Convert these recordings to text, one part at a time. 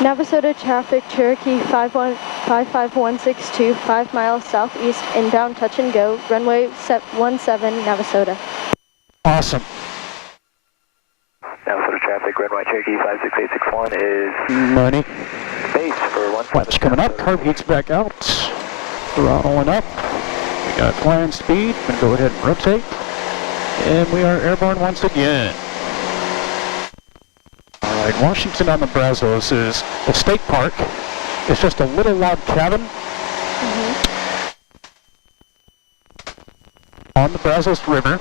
Navasota traffic, Cherokee 55162, 5 miles southeast, inbound touch and go, runway 17, Navasota. Awesome. Navasota traffic, runway Cherokee 56861 is Money. base for 17. Flaps coming up, carb heats back out, throttling up. We got flying speed, gonna go ahead and rotate. And we are airborne once again. All right, Washington on the Brazos is a state park. It's just a little log cabin on the Brazos River,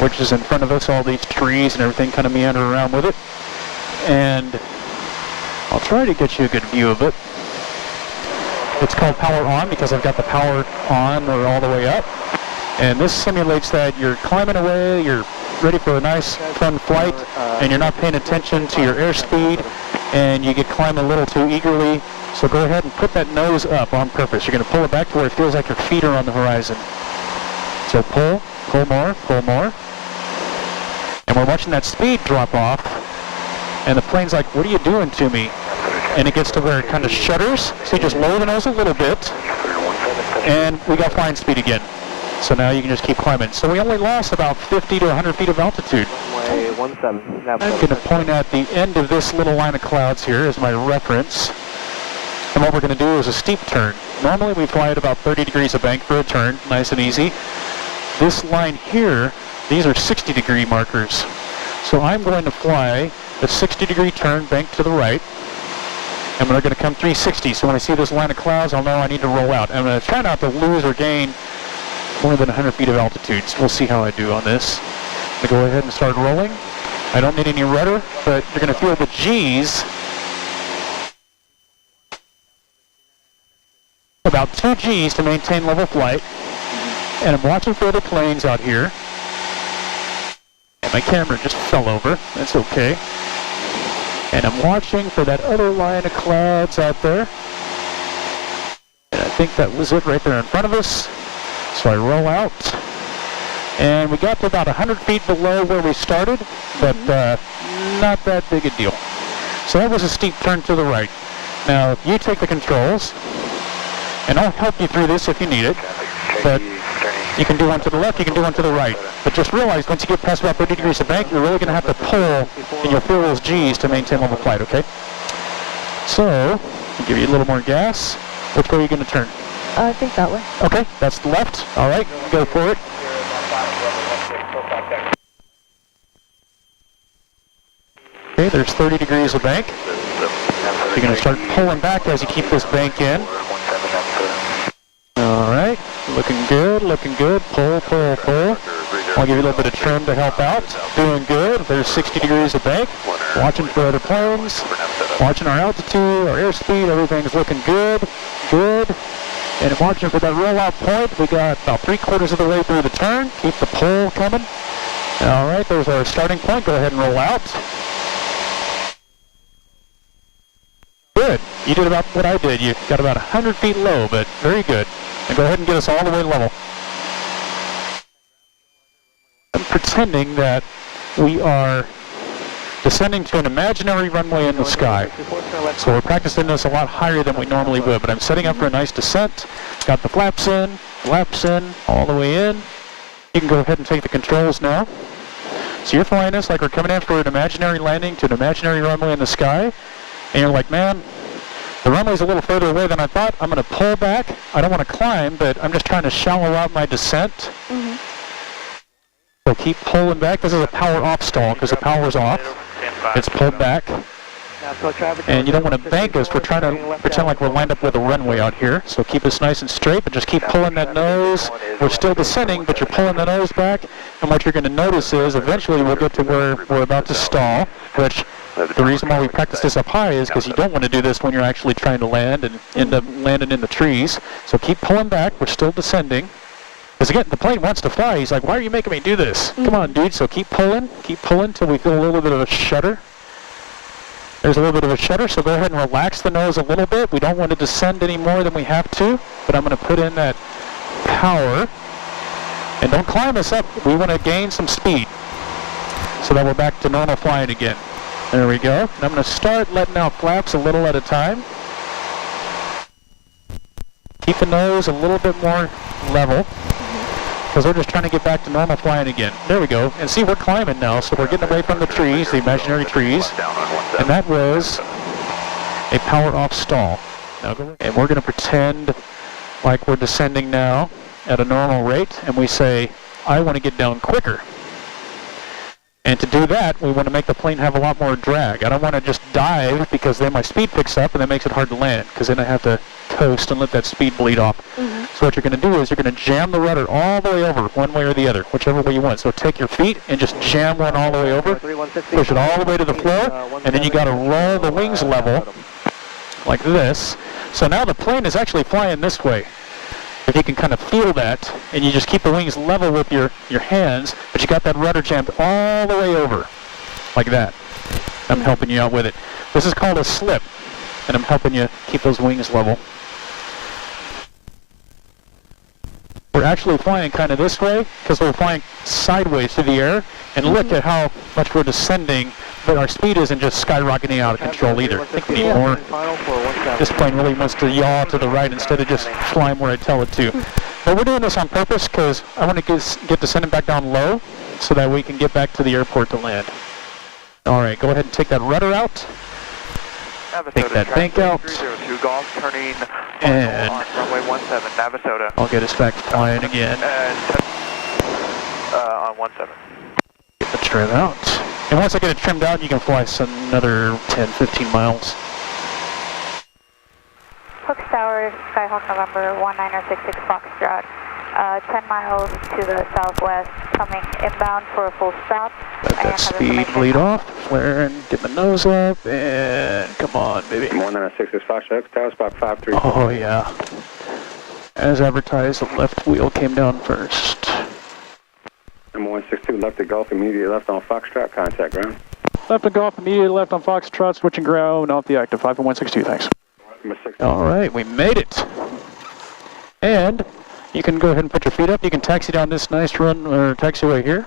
which is in front of us, all these trees and everything kind of meander around with it. And I'll try to get you a good view of it. It's called power on because I've got the power on or all the way up. And this simulates that you're climbing away, you're ready for a nice fun flight, and you're not paying attention to your airspeed, and you get climbed a little too eagerly. So go ahead and put that nose up on purpose. You're going to pull it back to where it feels like your feet are on the horizon. So pull more, pull more. And we're watching that speed drop off, and the plane's like, what are you doing to me? And it gets to where it kind of shudders, so you just lower the nose a little bit, and we got flying speed again. So now you can just keep climbing. So we only lost about 50 to 100 feet of altitude. Runway 17. I'm going to point at the end of this little line of clouds here as my reference. And what we're going to do is a steep turn. Normally we fly at about 30 degrees of bank for a turn, nice and easy. This line here, these are 60-degree markers. So I'm going to fly a 60-degree turn, bank to the right. And we're going to come 360. So when I see this line of clouds, I'll know I need to roll out. I'm going to try not to lose or gain more than 100 feet of altitude. So we'll see how I do on this. I'm going to go ahead and start rolling. I don't need any rudder, but you're going to feel the G's. About 2 G's to maintain level flight. And I'm watching for other planes out here. And my camera just fell over. That's okay. And I'm watching for that other line of clouds out there. And I think that was it right there in front of us. So I roll out. And we got to about 100 feet below where we started, but not that big a deal. So that was a steep turn to the right. Now, you take the controls, and I'll help you through this if you need it. But you can do one to the left, you can do one to the right. But just realize once you get past about 30 degrees of bank, you're really going to have to pull, and you'll feel those G's to maintain level flight, okay? So, I'll give you a little more gas. Which way are you going to turn? I think that way. Okay, that's the left. All right, go for it. Okay, there's 30 degrees of bank. You're going to start pulling back as you keep this bank in. All right, looking good, looking good. Pull, pull, pull. I'll give you a little bit of trim to help out. Doing good. There's 60 degrees of bank. Watching for other planes. Watching our altitude, our airspeed. Everything's looking good. Good. And watching for that rollout point. We got about 3/4 of the way through the turn. Keep the pull coming. All right, there's our starting point. Go ahead and roll out. Good. You did about what I did. You got about 100 feet low, but very good. And go ahead and get us all the way level. I'm pretending that we are descending to an imaginary runway in the sky. So we're practicing this a lot higher than we normally would, but I'm setting up for a nice descent. Got the flaps in, all the way in. You can go ahead and take the controls now. So you're flying this like we're coming in for an imaginary landing to an imaginary runway in the sky. And you're like, man, the runway's a little further away than I thought. I'm going to pull back. I don't want to climb, but I'm just trying to shallow out my descent. So keep pulling back. This is a power off stall because the power's off. It's pulled back. And you don't want to bank us. We're trying to pretend like we're lined up with a runway out here. So keep us nice and straight, but just keep pulling that nose. We're still descending, but you're pulling the nose back. And what you're going to notice is eventually we'll get to where we're about to stall, which the reason why we practice this up high is because you don't want to do this when you're actually trying to land and end up landing in the trees. So keep pulling back. We're still descending. Because again, the plane wants to fly. He's like, why are you making me do this? Come on, dude. So keep pulling till we feel a little bit of a shudder. There's a little bit of a shudder, so go ahead and relax the nose a little bit. We don't want to descend any more than we have to, but I'm going to put in that power. And don't climb us up. We want to gain some speed so that we're back to normal flying again. There we go. And I'm going to start letting out flaps a little at a time. Keep the nose a little bit more level, because we're just trying to get back to normal flying again. There we go. And see, we're climbing now, so we're getting away from the trees, the imaginary trees. And that was a power off stall. Now go, and we're going to pretend like we're descending now at a normal rate, and we say, I want to get down quicker. And to do that, we want to make the plane have a lot more drag. I don't want to just dive, because then my speed picks up and that makes it hard to land, because then I have to coast and let that speed bleed off. So what you're going to do is you're going to jam the rudder all the way over, one way or the other, whichever way you want. So take your feet and just jam one all the way over, push it all the way to the floor, and then you got to roll the wings level like this. So now the plane is actually flying this way. If you can kind of feel that, and you just keep the wings level with your hands, but you got that rudder jammed all the way over, like that. I'm helping you out with it. This is called a slip, and I'm helping you keep those wings level. We're actually flying kind of this way, because we're flying sideways through the air, and look at how much we're descending, but our speed isn't just skyrocketing out of control either. I think we need more. This plane really wants to yaw to the right instead of just flying where I tell it to. But we're doing this on purpose because I want to get descending back down low so that we can get back to the airport to land. All right, go ahead and take that rudder out. Take that bank out. 302 Golf, turning and on runway 17, Navasota. I'll get us back flying again. On 17. Get the trim out. And once I get it trimmed out, you can fly another 10, 15 miles. Hook Tower, Skyhawk November 1966 Foxtrot, 10 miles to the southwest, coming inbound for a full stop. Let that speed bleed off, flare and get the nose up, and come on, baby. 1966 Foxtrot, Hook Tower, spot 53. Oh, yeah. As advertised, the left wheel came down first. Number 162, left to Gulf, immediately left on Foxtrot, contact ground. Left to Golf, immediately left on Foxtrot, switching ground, off the active, 5.162, thanks. All right, we made it. And you can go ahead and put your feet up. You can taxi down this nice run, or taxiway here.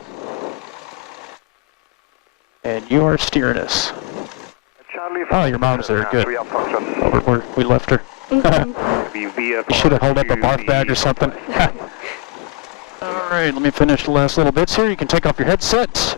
And you are steering us. Oh, your mom's there, good. Oh, we left her. You should have held up a barf bag or something. All right, let me finish the last little bits here. You can take off your headset.